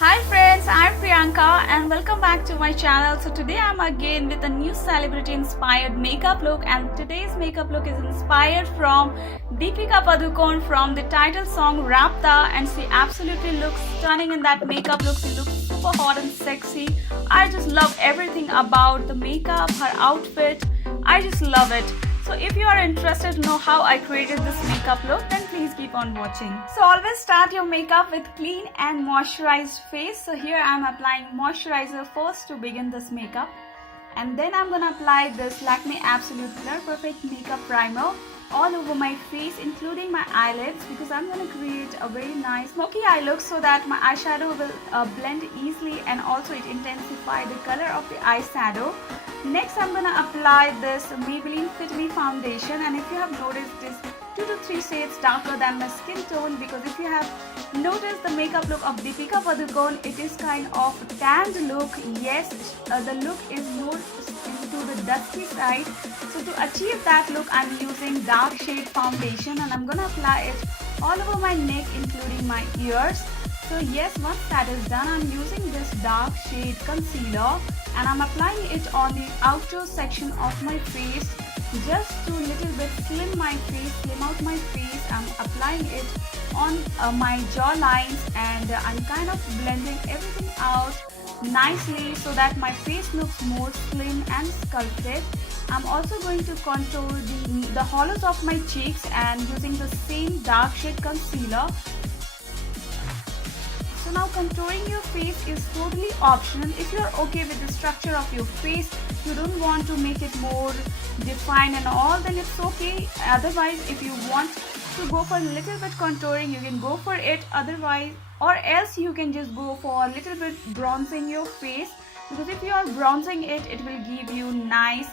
Hi friends, I'm Priyanka and welcome back to my channel. So today I'm again with a new celebrity inspired makeup look, and today's makeup look is inspired from Deepika Padukone from the title song Rapta, and she absolutely looks stunning in that makeup look. She looks super hot and sexy. I just love everything about the makeup, her outfit. I just love it. So if you are interested to know how I created this makeup look, then please keep on watching. So always start your makeup with clean and moisturized face. So here I am applying moisturizer first to begin this makeup. And then I'm gonna apply this Lakme Absolute Blur Perfect Makeup Primer all over my face, including my eyelids, because I'm gonna create a very nice smoky eye look so that my eyeshadow will blend easily, and also it intensify the color of the eyeshadow. Next I'm gonna apply this Maybelline Fit Me foundation, and if you have noticed, it is 2 to 3 shades darker than my skin tone, because if you have noticed the makeup look of Deepika Padukone, it is kind of tanned look. Yes, the look is more into the dusky side. So to achieve that look, I'm using dark shade foundation, and I'm gonna apply it all over my neck, including my ears. So yes, once that is done, I'm using this dark shade concealer, and I'm applying it on the outer section of my face, just to little bit slim out my face. I'm applying it on my jaw lines, and I'm kind of blending everything out nicely so that my face looks more slim and sculpted. I'm also going to contour the hollows of my cheeks, and using the same dark shade concealer. So now contouring your face is totally optional. If you're okay with the structure of your face, you don't want to make it more defined and all, then it's okay. Otherwise, if you want to go for a little bit contouring, you can go for it. Otherwise, or else you can just go for a little bit bronzing your face, because if you are bronzing it, it will give you nice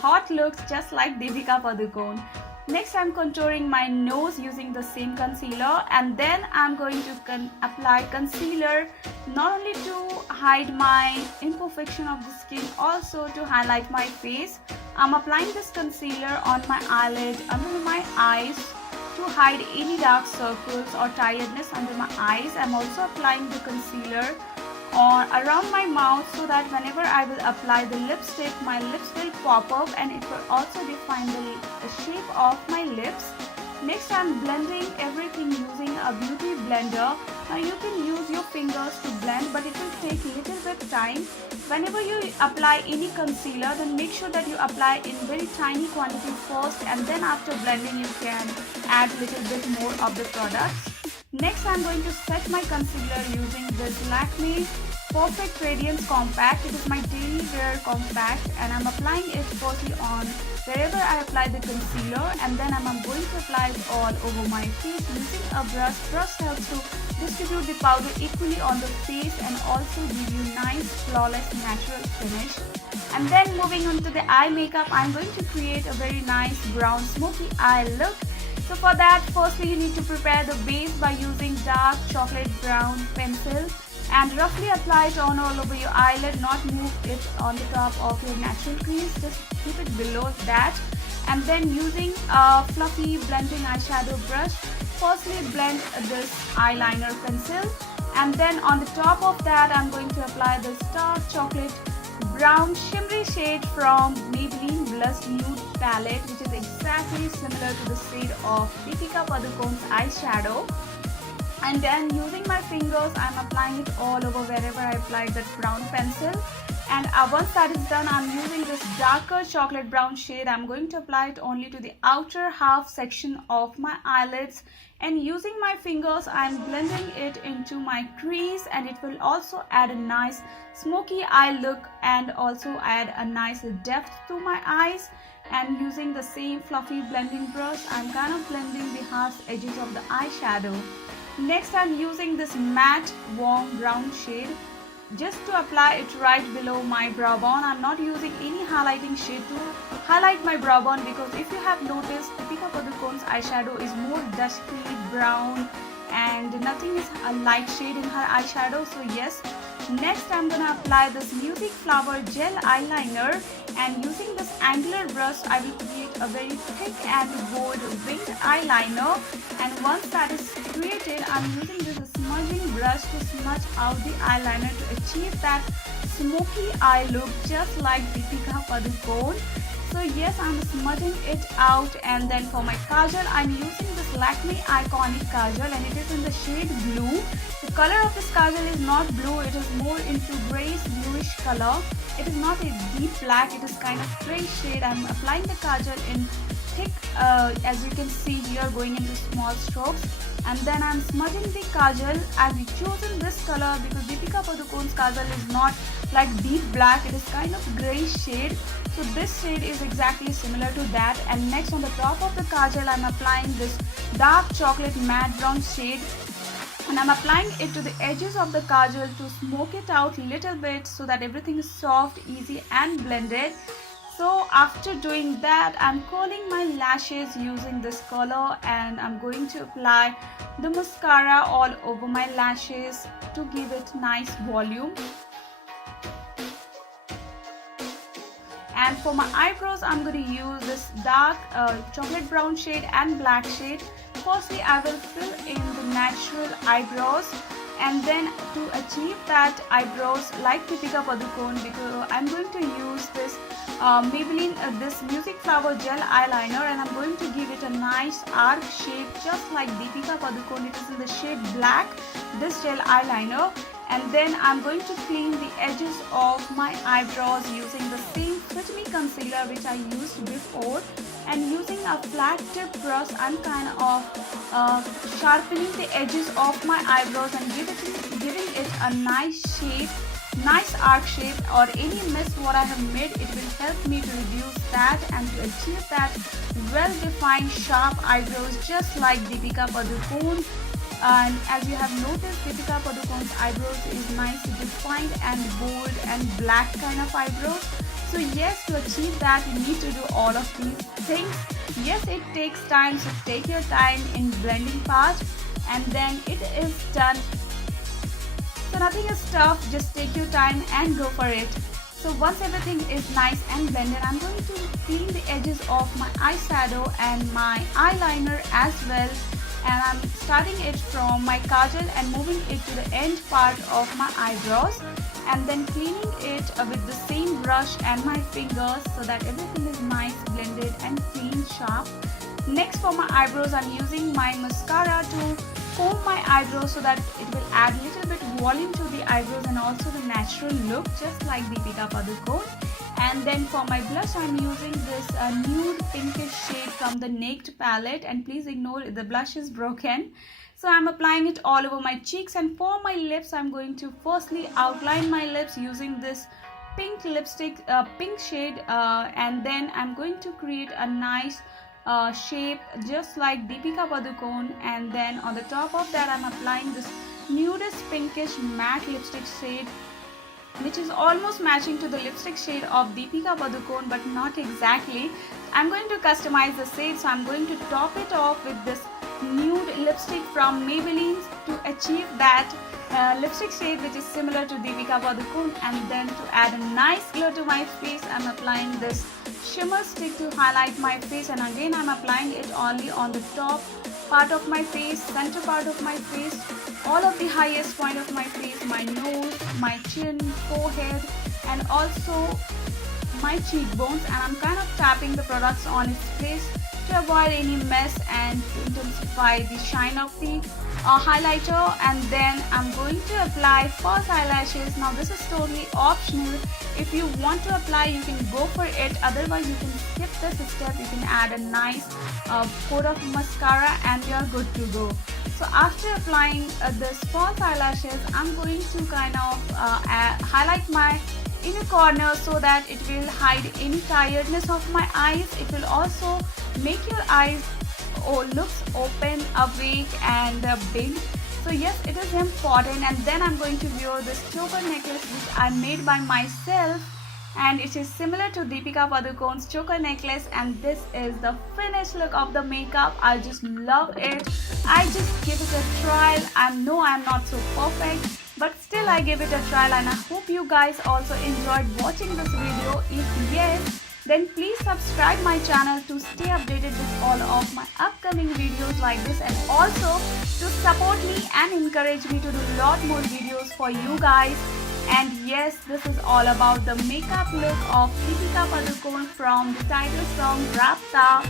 hot looks just like Deepika Padukone. Next, I'm contouring my nose using the same concealer, and then I'm going to apply concealer not only to hide my imperfection of the skin, also to highlight my face. I'm applying this concealer on my eyelid, under my eyes, to hide any dark circles or tiredness under my eyes. I'm also applying the concealer around my mouth, so that whenever I will apply the lipstick, my lips will pop up, and it will also define the shape of my lips. Next, I'm blending everything using a beauty blender. Now you can use your fingers to blend, but it will take a little bit time. Whenever you apply any concealer, then make sure that you apply in very tiny quantity first, and then after blending you can add a little bit more of the products. Next, I'm going to set my concealer using this Lakme Perfect Radiance Compact. It is my daily wear compact, and I'm applying it firstly on wherever I apply the concealer, and then I'm going to apply it all over my face using a brush. Brush helps to distribute the powder equally on the face and also give you nice, flawless, natural finish. And then moving on to the eye makeup, I'm going to create a very nice brown smoky eye look. So for that, firstly you need to prepare the base by using dark chocolate brown pencil, and roughly apply it on all over your eyelid, not move it on the top of your natural crease, just keep it below that. And then using a fluffy blending eyeshadow brush, firstly blend this eyeliner pencil, and then on the top of that I'm going to apply this dark chocolate brown shimmery shade from Maybelline Blush Nude palette, which is exactly similar to the shade of Deepika Padukone's eyeshadow. And then using my fingers, I'm applying it all over wherever I applied that brown pencil. And once that is done, I'm using this darker chocolate brown shade. I'm going to apply it only to the outer half section of my eyelids, and using my fingers I'm blending it into my crease, and it will also add a nice smoky eye look and also add a nice depth to my eyes. And using the same fluffy blending brush, I'm kind of blending the harsh edges of the eyeshadow. Next, I'm using this matte warm brown shade just to apply it right below my brow bone. I'm not using any highlighting shade to highlight my brow bone, because if you have noticed, Deepika Padukone's eyeshadow is more dusky brown, and nothing is a light shade in her eyeshadow. So yes, Next, I'm gonna apply this Music Flower Gel Eyeliner, and using this angular brush, I will create a very thick and bold winged eyeliner. And once that is created, I'm using this smudging brush to smudge out the eyeliner to achieve that smoky eye look just like Deepika Padukone. So yes, I'm smudging it out. And then for my kajal, I'm using this Lakme Iconic Kajal, and it is in the shade blue. The color of this kajal is not blue, it is more into grayish bluish color. It is not a deep black, it is kind of gray shade. I'm applying the kajal in thick, as you can see here, going into small strokes. And then I'm smudging the kajal. I've chosen this color because Deepika Padukone's kajal is not like deep black, it is kind of gray shade. So this shade is exactly similar to that. And next, on the top of the kajal, I'm applying this dark chocolate matte brown shade, and I'm applying it to the edges of the kajal to smoke it out a little bit so that everything is soft, easy and blended. So after doing that, I'm curling my lashes using this color, and I'm going to apply the mascara all over my lashes to give it nice volume. And for my eyebrows, I'm going to use this dark chocolate brown shade and black shade. Firstly, I will fill in the natural eyebrows, and then to achieve that eyebrows like Deepika Padukone, because I'm going to use this Maybelline this Music Flower Gel Eyeliner, and I'm going to give it a nice arc shape just like Deepika Padukone. It is in the shade black, this gel eyeliner. And then I'm going to clean the edges of my eyebrows using the same Fit Me concealer which I used before. And using a flat tip brush, I'm kind of sharpening the edges of my eyebrows and giving it a nice shape, nice arc shape, or any mess what I have made. It will help me to reduce that and to achieve that well-defined sharp eyebrows just like Deepika Padukone. And as you have noticed, Deepika Padukone's eyebrows is nice, defined and bold and black kind of eyebrows. So yes, to achieve that, you need to do all of these things. Yes, it takes time, so take your time in blending part, and then it is done. So nothing is tough, just take your time and go for it. So once everything is nice and blended, I'm going to clean the edges of my eyeshadow and my eyeliner as well. And I'm starting it from my kajal and moving it to the end part of my eyebrows, and then cleaning it with the same brush and my fingers so that everything is nice, blended and clean, sharp. Next, for my eyebrows, I'm using my mascara to comb my eyebrows so that it will add a little bit volume to the eyebrows and also the natural look just like Deepika Padukone. And then for my blush, I'm using this nude pinkish shade from the Naked palette, and please ignore the blush is broken. So I'm applying it all over my cheeks, and for my lips, I'm going to firstly outline my lips using this pink lipstick, pink shade, and then I'm going to create a nice shape just like Deepika Padukone. And then on the top of that, I'm applying this nudist pinkish matte lipstick shade, which is almost matching to the lipstick shade of Deepika Padukone, but not exactly. I'm going to customize the shade, so I'm going to top it off with this nude lipstick from Maybelline to achieve that lipstick shade which is similar to Deepika Padukone. And then to add a nice glow to my face, I'm applying this shimmer stick to highlight my face, and again I'm applying it only on the top part of my face, center part of my face, all of the highest point of my face, my nose, my chin, forehead, and also my cheekbones. And I'm kind of tapping the products on its face to avoid any mess and to intensify the shine of the highlighter. And then I'm going to apply false eyelashes. Now this is totally optional. If you want to apply, you can go for it, otherwise you can skip this step. You can add a nice coat of mascara and you are good to go. So after applying this false eyelashes, I'm going to kind of highlight my inner corner so that it will hide any tiredness of my eyes. It will also make your eyes looks open, awake and big. So yes, it is important. And then I'm going to wear this choker necklace which I made by myself, and it is similar to Deepika Padukone's choker necklace. And this is the finished look of the makeup. I just love it. I just give it a trial. I know I'm not so perfect, but still I gave it a trial, and I hope you guys also enjoyed watching this video. If yes, then please subscribe my channel to stay updated with all of my upcoming videos like this, and also to support me and encourage me to do a lot more videos for you guys. And yes, this is all about the makeup look of Deepika Padukone from the title song Rapta.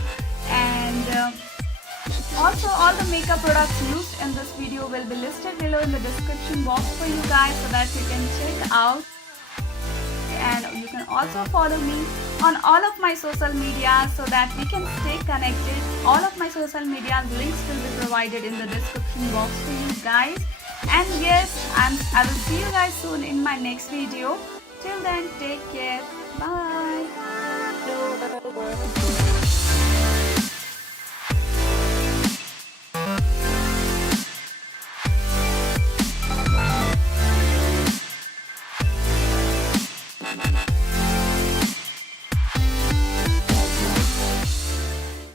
And also, all the makeup products used in this video will be listed below in the description box for you guys, so that you can check out. And you can also follow me on all of my social media so that we can stay connected. All of my social media links will be provided in the description box for you guys. And yes, I will see you guys soon in my next video. Till then, take care. Bye.